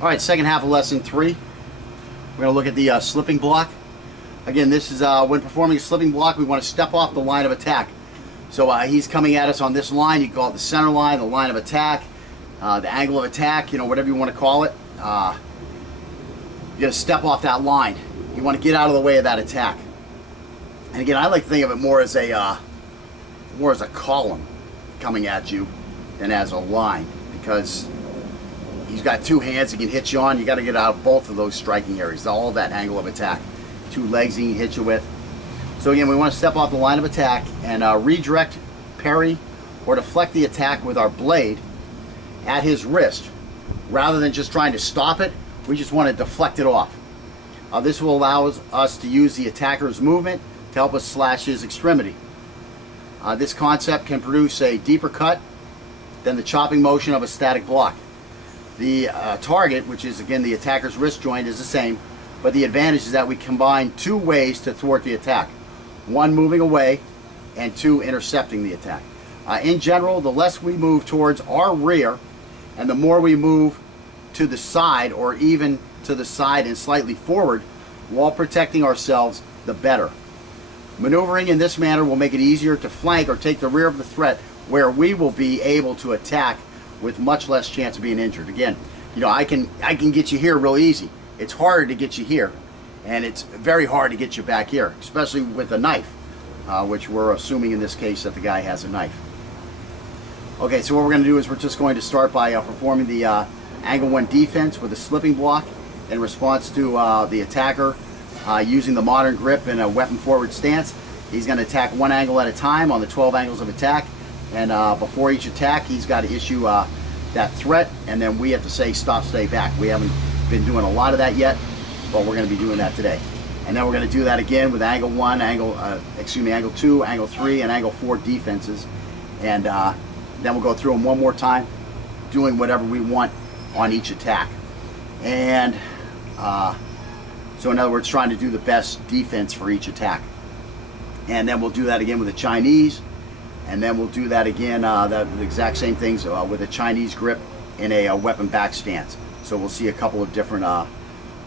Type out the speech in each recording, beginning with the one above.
All right, second half of lesson 3. We're going to look at the slipping block. Again, this is when performing a slipping block, we want to step off the line of attack. So he's coming at us on this line. You can call it the center line, the line of attack, the angle of attack, you know, whatever you want to call it. You're going to step off that line. You want to get out of the way of that attack. And again, I like to think of it more as a column coming at you than as a line, because he's got two hands he can hit you on. You got to get out of both of those striking areas, all that angle of attack. Two legs he can hit you with. So again, we want to step off the line of attack and redirect, parry, or deflect the attack with our blade at his wrist. Rather than just trying to stop it, we just want to deflect it off. This will allow us to use the attacker's movement to help us slash his extremity. This concept can produce a deeper cut than the chopping motion of a static block. The target, which is again the attacker's wrist joint, is the same, but the advantage is that we combine two ways to thwart the attack. One, moving away, and two, intercepting the attack. In general, the less we move towards our rear and the more we move to the side, or even to the side and slightly forward while protecting ourselves, the better. Maneuvering in this manner will make it easier to flank or take the rear of the threat, where we will be able to attack with much less chance of being injured. Again, you know, I can get you here real easy. It's harder to get you here, and it's very hard to get you back here, especially with a knife, which we're assuming in this case that the guy has a knife. Okay, so what we're going to do is we're just going to start by performing the angle 1 defense with a slipping block in response to the attacker using the modern grip in a weapon forward stance. He's going to attack one angle at a time on the 12 angles of attack, and before each attack he's got to issue that threat, and then we have to say stop, stay back. We haven't been doing a lot of that yet, but we're going to be doing that today. And then we're going to do that again with angle 1, angle 2, angle 3, and angle 4 defenses, and then we'll go through them one more time, doing whatever we want on each attack. And so in other words, trying to do the best defense for each attack. And then we'll do that again with a Chinese, and then we'll do that again, the exact same things with a Chinese grip in a weapon back stance. So we'll see a couple of different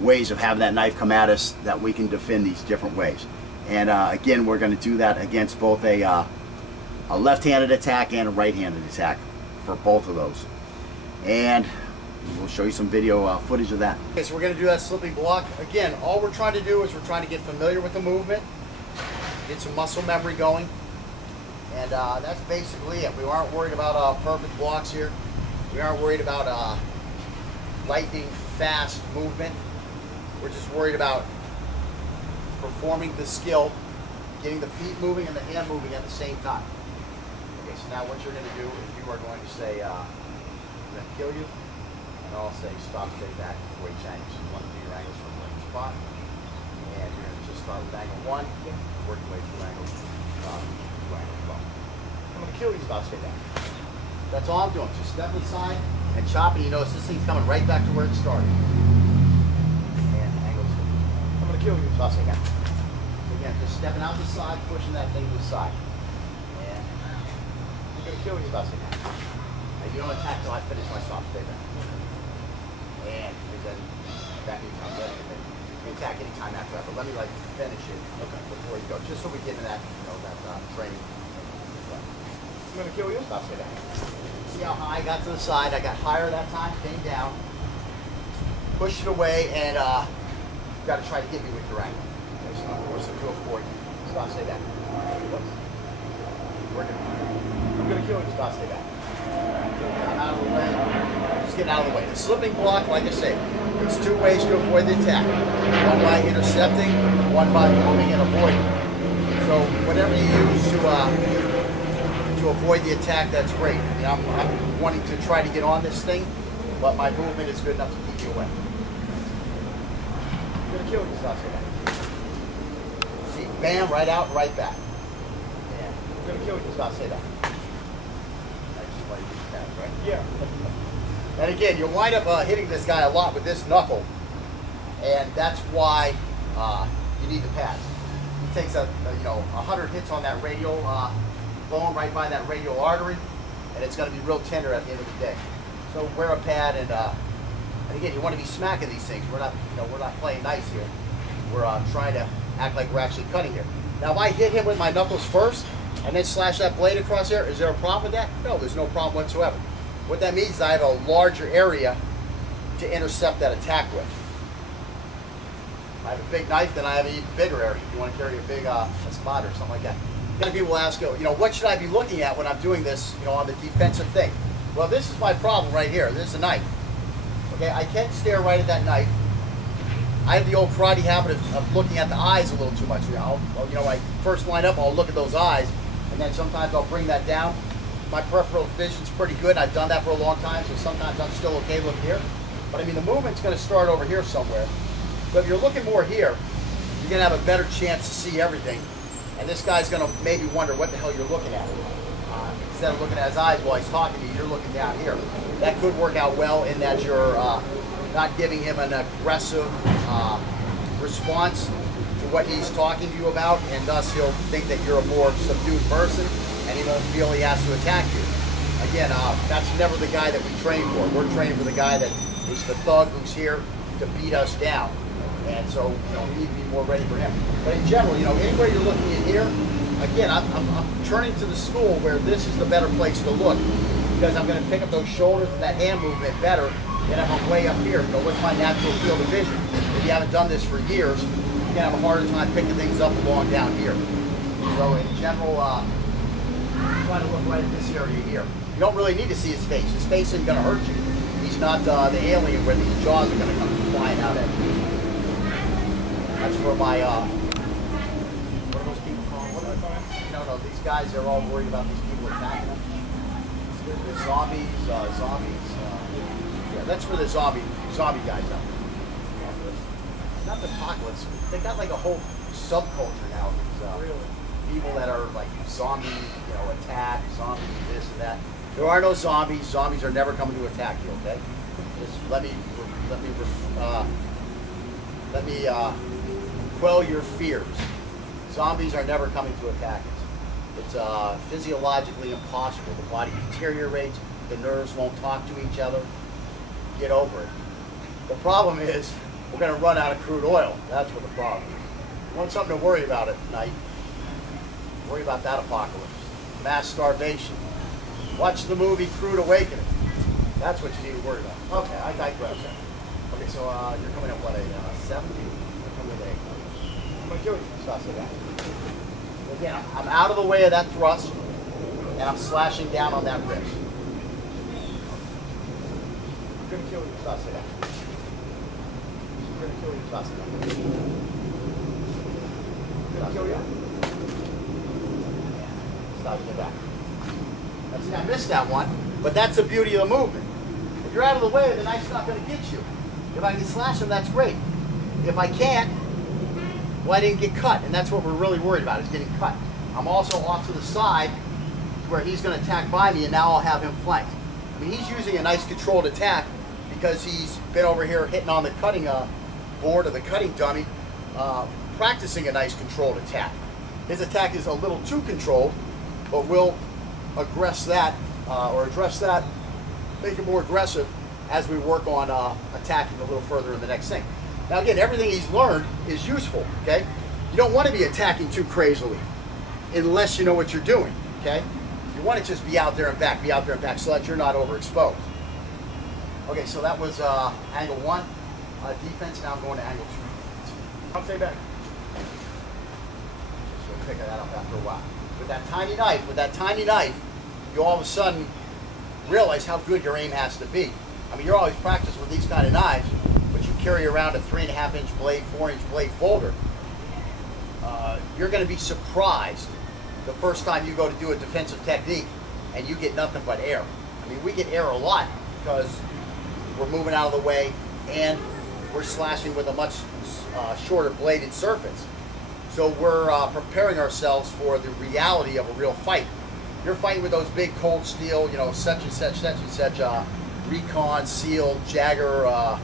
ways of having that knife come at us that we can defend these different ways. And again, we're going to do that against both a left-handed attack and a right-handed attack for both of those. And we'll show you some video footage of that. Okay, so we're going to do that slipping block. Again, all we're trying to do is we're trying to get familiar with the movement, get some muscle memory going, and that's basically it. We aren't worried about perfect blocks here. We aren't worried about lightning fast movement. We're just worried about performing the skill, getting the feet moving and the hand moving at the same time. Okay, so now what you're going to do is you are going to say, I'm going to kill you, and I'll say stop, stay back before you change. So you want to do your angles from the spot, and you're going to just start with angle 1, work your way through angle 2, angle 12. I'm going to kill you, stop, stay back. That's all I'm doing. Just step inside and chop, and you notice this thing's coming right back to where it started. And angle 2. I'm going to kill you, stop, stay back. Again, just stepping out the side, pushing that thing to the side. And I'm going to kill you, stop, stay back. Now, you don't attack till I finish my stop, stay back. And then back anytime ready. You can attack anytime after that, but let me finish it before you go, just so we get into that, that training. I'm going to kill you. Stop, stay back. See how high I got to the side? I got higher that time, came down, pushed it away, and you got to try to get me with your angle. Okay, so I'm forcing to do it for you. Stop, stay back. Working. I'm going to kill you. Stop, stay back. I'm out of the way. Just getting out of the way. The slipping block, like I say, there's two ways to avoid the attack. One by intercepting, one by moving and avoiding. So whatever you use to avoid the attack, that's great. I mean, I'm wanting to try to get on this thing, but my movement is good enough to keep you away. I'm going to kill you. Stop, stay back. See, bam, right out, right back. Yeah. I'm going to kill you. Stop, stay back. Right? Yeah. And again, you'll wind up hitting this guy a lot with this knuckle, and that's why you need the pads. He takes 100 hits on that radial bone right by that radial artery, and it's going to be real tender at the end of the day. So wear a pad and And again, you want to be smacking these things. We're not, we're not playing nice here. We're trying to act like we're actually cutting here. Now, if I hit him with my knuckles first and then slash that blade across there, is there a problem with that? No, there's no problem whatsoever. What that means is I have a larger area to intercept that attack with. I have a big knife, then I have an even bigger area. If you want to carry a big espada or something like that. Many people will ask, what should I be looking at when I'm doing this, on the defensive thing? Well, this is my problem right here. This is a knife. Okay, I can't stare right at that knife. I have the old karate habit of looking at the eyes a little too much. When I first line up, I'll look at those eyes, and then sometimes I'll bring that down. My peripheral vision's pretty good, and I've done that for a long time, so sometimes I'm still okay looking here. But I mean, the movement's going to start over here somewhere. So if you're looking more here, you're going to have a better chance to see everything. And this guy's going to maybe wonder what the hell you're looking at. Instead of looking at his eyes while he's talking to you, you're looking down here. That could work out well in that you're not giving him an aggressive response to what he's talking to you about, and thus he'll think that you're a more subdued person, and he won't feel he has to attack you. Again, that's never the guy that we train for. We're trained for the guy that is the thug who's here to beat us down. And so, we need to be more ready for him. But in general, anywhere you're looking in here, again, I'm turning to the school where this is the better place to look, because I'm going to pick up those shoulders and that hand movement better than if I'm way up here. What's my natural field of vision? If you haven't done this for years, you're going to have a harder time picking things up along down here. So in general, try to look right at this area here. You don't really need to see his face. His face isn't going to hurt you. He's not the alien where these jaws are going to come flying out at you. That's for my, what are those people called? What are they called? No, these guys are all worried about these people attacking them. The zombies, yeah, that's for the zombie guys out there. Not the apocalypse. They got like a whole subculture now. These people that are like zombie, attack, zombie this and that. There are no zombies. Zombies are never coming to attack you. Okay, just let me quell your fears. Zombies are never coming to attack us. It's physiologically impossible. The body deteriorates. The nerves won't talk to each other. Get over it. The problem is we're going to run out of crude oil. That's what the problem is. You want something to worry about at night? Worry about that apocalypse. Mass starvation. Watch the movie Crude Awakening. That's what you need to worry about. Okay, I digress. Okay, so you're coming up what, a 70? You're coming at 8. I'm going to kill you. Stop that. Again, I'm out of the way of that thrust, and I'm slashing down on that wrist. I'm going to kill you. Stop that. I'm going to kill you. Stop that. I'm going to kill you. Stop in the back. See, I missed that one, but that's the beauty of the movement. If you're out of the way, the knife's not going to get you. If I can slash him, that's great. If I can't, well, I didn't get cut, and that's what we're really worried about, is getting cut. I'm also off to the side where he's going to attack by me, and now I'll have him flanked. I mean, he's using a nice controlled attack because he's been over here hitting on the cutting board or the cutting dummy, practicing a nice controlled attack. His attack is a little too controlled, but we'll address that, make it more aggressive as we work on attacking a little further in the next thing. Now again, everything he's learned is useful, okay? You don't want to be attacking too crazily unless you know what you're doing, okay? You want to just be out there and back, so that you're not overexposed. Okay, so that was angle 1 defense. Now I'm going to angle 2 defense. I'll stay back. Just go pick that up after a while. With that tiny knife, you all of a sudden realize how good your aim has to be. I mean, you're always practicing with these kind of knives, but you carry around a 3.5-inch blade, 4-inch blade folder. You're going to be surprised the first time you go to do a defensive technique and you get nothing but air. I mean, we get air a lot because we're moving out of the way and we're slashing with a much shorter bladed surface. So we're preparing ourselves for the reality of a real fight. You're fighting with those big cold steel, such and such, Recon, Seal, Jagger,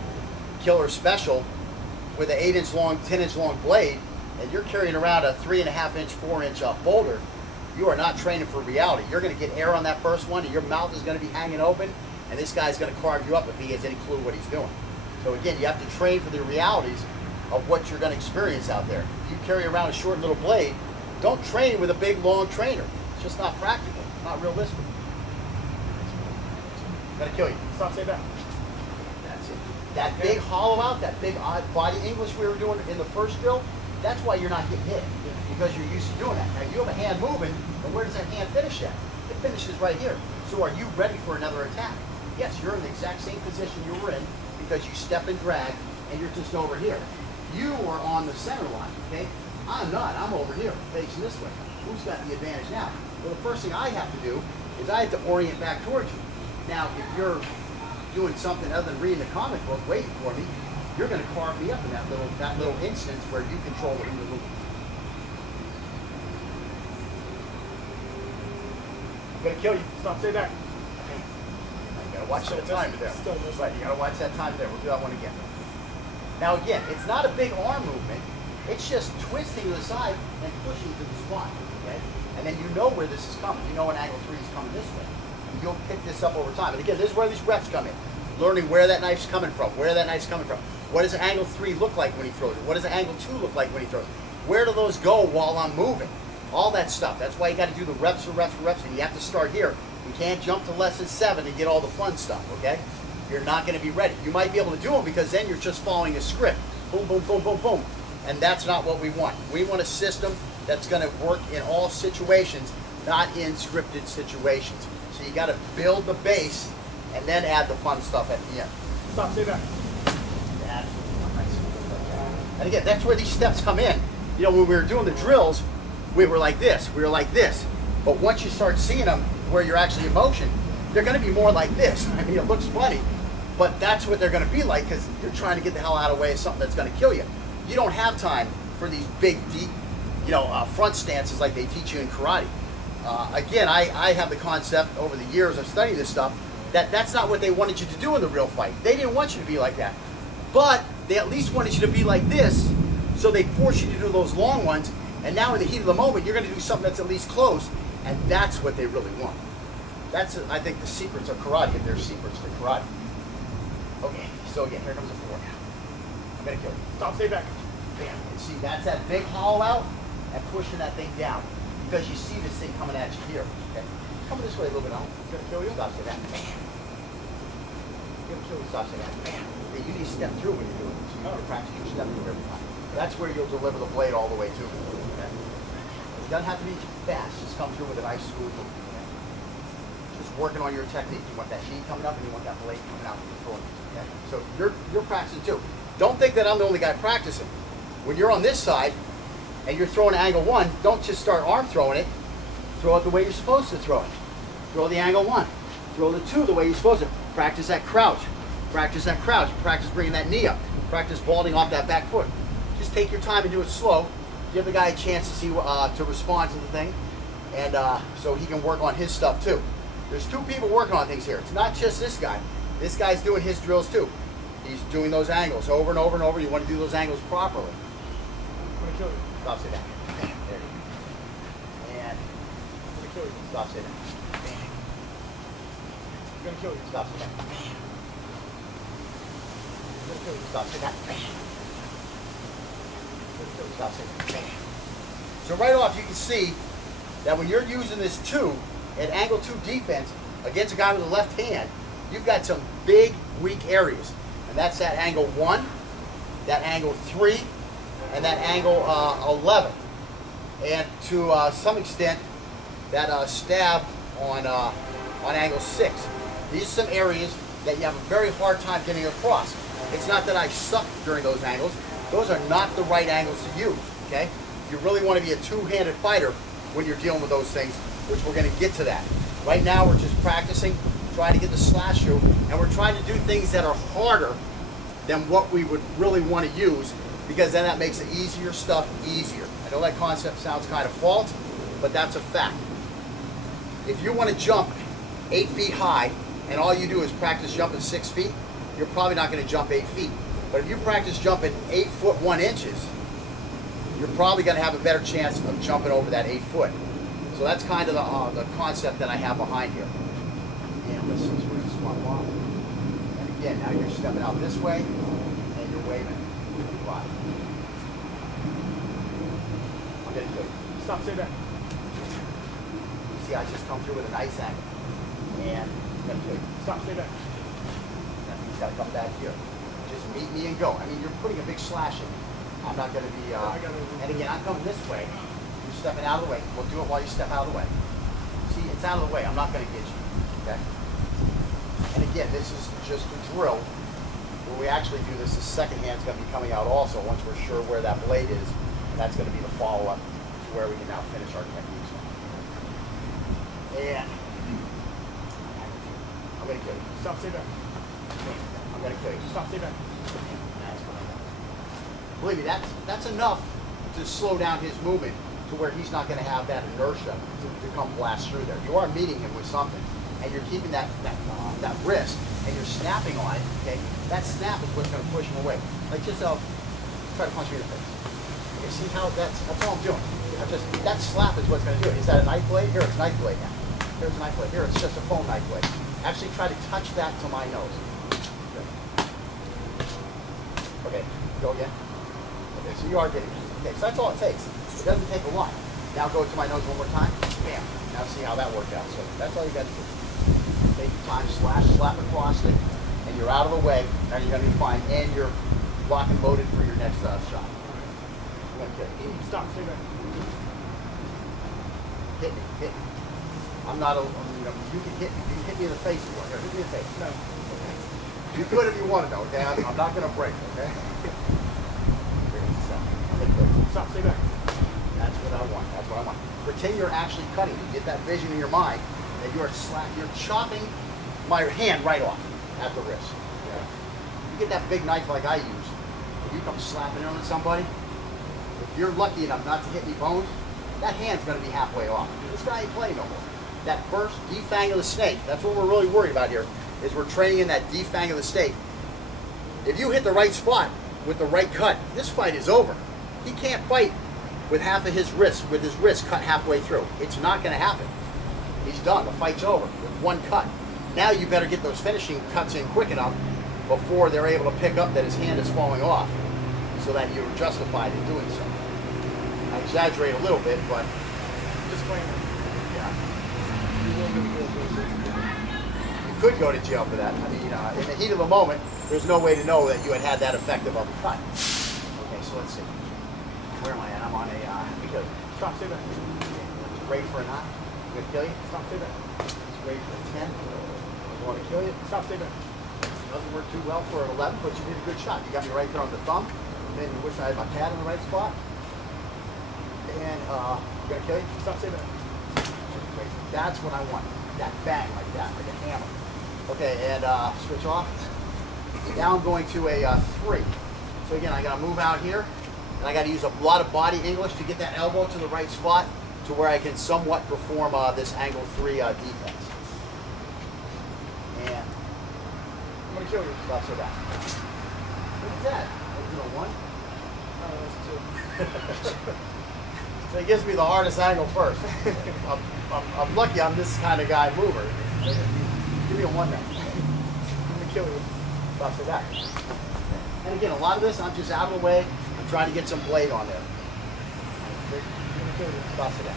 Killer Special with an 8-inch long, 10-inch long blade, and you're carrying around a 3.5-inch, 4-inch folder. You are not training for reality. You're going to get air on that first one, and your mouth is going to be hanging open, and this guy's going to carve you up if he has any clue what he's doing. So again, you have to train for the realities of what you're going to experience out there. If you carry around a short little blade, don't train with a big long trainer. It's just not practical, not realistic. Gonna kill you. Stop, stay back. That's it. That big hollow out, that big odd body English we were doing in the first drill, that's why you're not getting hit, because you're used to doing that. Now you have a hand moving, and where does that hand finish at? It finishes right here. So are you ready for another attack? Yes, you're in the exact same position you were in because you step and drag, and you're just over here. You are on the center line, okay? I'm not. I'm over here, facing this way. Who's got the advantage now? Well, the first thing I have to do is I have to orient back towards you. Now, if you're doing something other than reading the comic book, waiting for me, you're going to carve me up in that little instance where you control it in the movie. I'm going to kill you. Stop. Stay back. You got to watch that time there. Right. You got to watch that time there. We'll do that one again. Now, again, it's not a big arm movement. It's just twisting to the side and pushing to the spot. Okay. And then you know where this is coming. You know when angle 3 is coming this way. You'll pick this up over time. And again, this is where these reps come in. Learning where that knife's coming from, where that knife's coming from. What does angle 3 look like when he throws it? What does angle 2 look like when he throws it? Where do those go while I'm moving? All that stuff. That's why you got to do the reps for reps for reps, and you have to start here. You can't jump to lesson 7 and get all the fun stuff, okay? You're not going to be ready. You might be able to do them because then you're just following a script. Boom, boom, boom, boom, boom. And that's not what we want. We want a system that's going to work in all situations, not in scripted situations. So you got to build the base and then add the fun stuff at the end. Stop, stay back. And again, that's where these steps come in. You know, when we were doing the drills, we were like this, we were like this. But once you start seeing them where you're actually in motion, they're going to be more like this. I mean, it looks funny, but that's what they're going to be like because you're trying to get the hell out of the way of something that's going to kill you. You don't have time for these big, deep, front stances like they teach you in karate. Again, I have the concept over the years of studying this stuff that that's not what they wanted you to do in the real fight. They didn't want you to be like that. But they at least wanted you to be like this, so they force you to do those long ones, and now in the heat of the moment, you're going to do something that's at least close, and that's what they really want. That's, I think, the secrets of karate, if there's secrets to karate. Okay, so again, here comes the 4 now. I'm going to kill you. Stop, stay back. Bam. And see, that's that big hollow out and pushing that thing down. Because you see this thing coming at you here. Okay? Coming this way a little bit, I'm going to kill you. Stop, stay back. Bam. I'm going to kill you. Stop, stay back. Bam. Okay, you need to step through when you're doing this. You need to practice your step through every time. That's where you'll deliver the blade all the way to. Okay? It doesn't have to be fast. Just come through with a nice smooth move. Okay? Just working on your technique. You want that sheet coming up and you want that blade coming out. Okay? So you're practicing too. Don't think that I'm the only guy practicing. When you're on this side and you're throwing angle 1, don't just start arm throwing it. Throw it the way you're supposed to throw it. Throw the angle 1. Throw the 2 the way you're supposed to. Practice that crouch. Practice that crouch. Practice bringing that knee up. Practice vaulting off that back foot. Just take your time and do it slow. Give the guy a chance to see to respond to the thing, and so he can work on his stuff too. There's 2 people working on things here. It's not just this guy. This guy's doing his drills too. He's doing those angles over and over and over. You want to do those angles properly. I'm going to kill you. Stop, sit down. Bam. There you go. And I'm going to kill you. Stop, sit down. Bam. I'm going to kill you. Stop, sit down. Bam. I'm going to kill you. Stop, sit down. Bam. I'm going to kill you. Stop, sit down. Bam. So right off, you can see that when you're using this 2 at angle 2 defense against a guy with a left hand, you've got some big, weak areas. And that's that angle 1, that angle 3, and that angle 11. And to some extent, that stab on angle 6. These are some areas that you have a very hard time getting across. It's not that I suck during those angles. Those are not the right angles to use, okay? You really want to be a two-handed fighter when you're dealing with those things, which we're going to get to that. Right now, we're just practicing, trying to get the slash through, and we're trying to do things that are harder than what we would really want to use, because then that makes the easier stuff easier. I know that concept sounds kind of false, but that's a fact. If you want to jump 8 feet high, and all you do is practice jumping 6 feet, you're probably not going to jump 8 feet. But if you practice jumping 8 foot 1 inches, you're probably going to have a better chance of jumping over that 8 foot. So that's kind of the concept that I have behind here. And let's switch this one off. And again, now you're stepping out this way. and you're waving. Why? I'm gonna kill you. Stop, stay back. See, I just come through with a nice angle. And I'm gonna kill you. Stop, stay back. That means you gotta come back here. Just meet me and go. I mean, you're putting a big slash in me. I'm not gonna be, and again, I'm coming this way. You're stepping out of the way. We'll do it while you step out of the way. See, it's out of the way. I'm not gonna get you, okay? And again, this is just a drill. When we actually do this, the second hand's gonna be coming out also once we're sure where that blade is. And that's gonna be the follow-up to where we can now finish our techniques. And I'm gonna kill you. Stop, stay back. I'm gonna kill you. Stop, stay back. That's what I want. Believe me, that's enough to slow down his movement to where he's not going to have that inertia to come blast through there. You are meeting him with something, and you're keeping that wrist, and you're snapping on it. Okay, that snap is what's going to push him away. Like just try to punch me in the face. Okay, see how that's all I'm doing. That slap is what's going to do it. Is that a knife blade? Here, it's a knife blade now. Here's a knife blade. Here, it's just a foam knife blade. Actually, try to touch that to my nose. Okay, go again. Okay, so you are getting it. Okay, so that's all it takes. It doesn't take a lot. Now go to my nose one more time. Bam. Now see how that worked out. So that's all you got to do. Take your time, slap across it, and you're out of the way, and you're going to be fine, and you're lock and loaded for your next shot. Okay. Stop, stay back. Hit me, hit me. I'm not a, you can hit me. You can hit me in the face if you want. Here, hit me in the face. No. Okay. You could if you wanted to, okay? I'm not going to break, okay? Stop, stay back. That's what I want. That's what I want. Pretend you're actually cutting. You get that vision in your mind that you're chopping my hand right off at the wrist. Okay? You get that big knife like I use, and you come slapping it on somebody. If you're lucky enough not to hit any bones, that hand's going to be halfway off. This guy ain't playing no more. That first defang of the snake, that's what we're really worried about here, is we're training in that defang of the snake. If you hit the right spot with the right cut, this fight is over. He can't fight with half of his wrist, with his wrist cut halfway through. It's not going to happen. He's done. The fight's over with one cut. Now you better get those finishing cuts in quick enough before they're able to pick up that his hand is falling off, so that you're justified in doing so. I exaggerate a little bit, but Disclaimer. yeah. You will be good. You could go to jail for that. I mean, in the heat of the moment, there's no way to know that you had that effective of a cut. Okay, so let's see. Where am I at? I'm on a, because Stop, stay back. ready for a 9. I'm going to kill you. Stop, stay back. It's ready for a 10. I want to kill you. Stop, stay back. Doesn't work too well for an 11, but you did a good shot. You got me right there on the thumb. Then you wish I had my pad in the right spot. And I'm going to kill you. Stop, stay back. That's what I want. That bang like that, like a hammer. Okay, and switch off. Now I'm going to a 3. So again, I got to move out here, and I got to use a lot of body English to get that elbow to the right spot to where I can somewhat perform this angle 3 defense. And I'm going to kill you. stop so that. Look at that. That was a 1. Oh, that's 2. So it gives me the hardest angle first. I'm lucky I'm this kind of guy mover. Give me a 1 now. I'm going to kill you. Stop so that. And again, a lot of this, I'm just out of the way. I'm trying to get some blade on there. I'm going to kill you. Stop so that.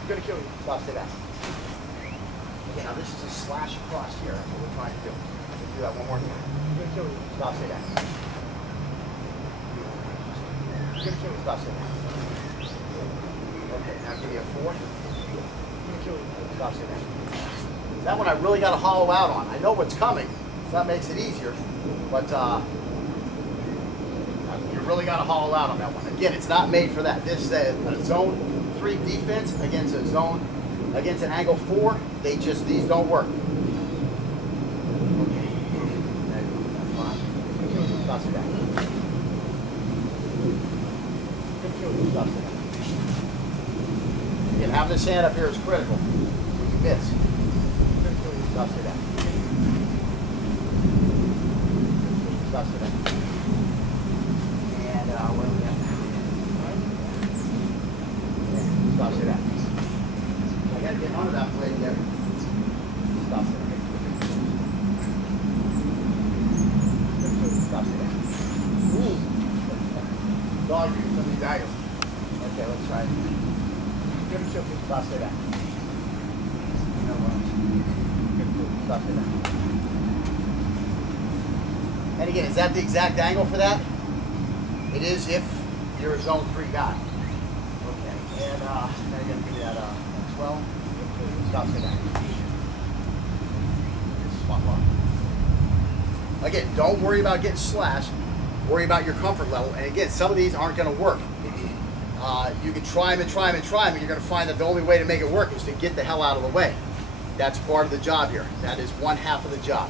I'm going to kill you. Stop so that. Okay, now this is a slash across here. That's what we're trying to do. Let's do that one more time. I'm going to kill you. Stop so that. I'm going to kill you. Stop so that. Okay, now give me a 4. I'm going to kill you. Stop so that. That one I really got to hollow out on. I know what's coming, so that makes it easier. But you really got to hollow out on that one. Again, it's not made for that. This is a zone 3 defense against an angle 4. These don't work. Okay. That's fine. Stop so that. Stop so that. Again, having this hand up here is critical. When you miss. Stop to that. Stop to that. And where are we at? Yeah, stop to that. I gotta get under that blade there. Stop to that. hard to use some of these angles. Okay, let's try it. You're gonna kill me. Stop, say that. Stop, say that. And again, is that the exact angle for that? It is if you're a zone 3 guy. Okay, and now you're going to give me that 12. Stop, say that. Spot lock. Again, don't worry about getting slashed. Worry about your comfort level. And again, some of these aren't going to work. You can try them and try them and try them, and you're going to find that the only way to make it work is to get the hell out of the way. That's part of the job here. That is one half of the job.